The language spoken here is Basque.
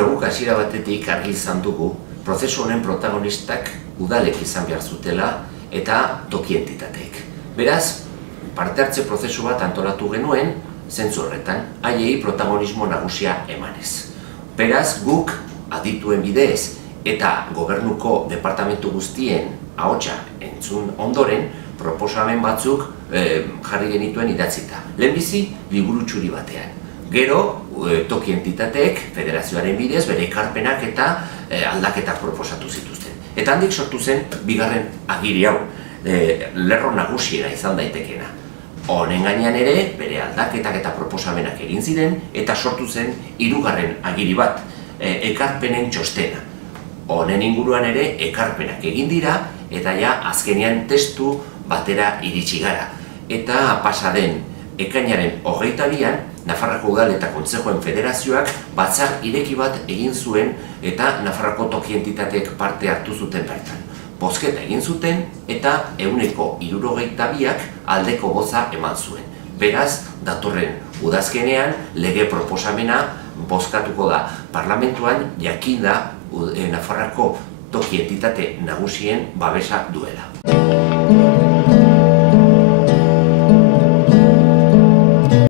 Guk hasiera batetik argi izan dugu, prozesu honen protagonistak udalek izan behar zutela eta toki entitateek. Beraz, parte hartze prozesu bat antolatu genuen, zentzu horretan, haiei protagonismo nagusia emanez. Beraz, guk adituen bidez eta gobernuko departamentu guztien ahotsa entzun ondoren, proposamen batzuk jarri genituen idatzita. Lehenbizi, liburu txuri batean. Gero, toki entitateek, federazioaren bidez, bere ekarpenak eta aldaketak proposatu zituzten. Eta handik sortu zen, bigarren agiri hau, lerro nagusiena izan daitekeena. Honen gainean ere, bere aldaketak eta proposamenak egin ziren, eta sortu zen hirugarren agiri bat, ekarpenen txostena. Honen inguruan ere, ekarpenak egin dira, eta ja azkenean testu batera iritsi gara. Eta pasa den ekainaren 22an, Nafarroako Udal eta Kontzejoen Federazioak batzar ireki bat egin zuen eta Nafarroako toki entitateek parte hartu zuten bertan. Bozketa egin zuten eta 72ak aldeko boza eman zuen. Beraz, datorren udazkenean lege proposamena bozkatuko da parlamentuan, jakinda Nafarroako toki entitate nagusien babesa duela.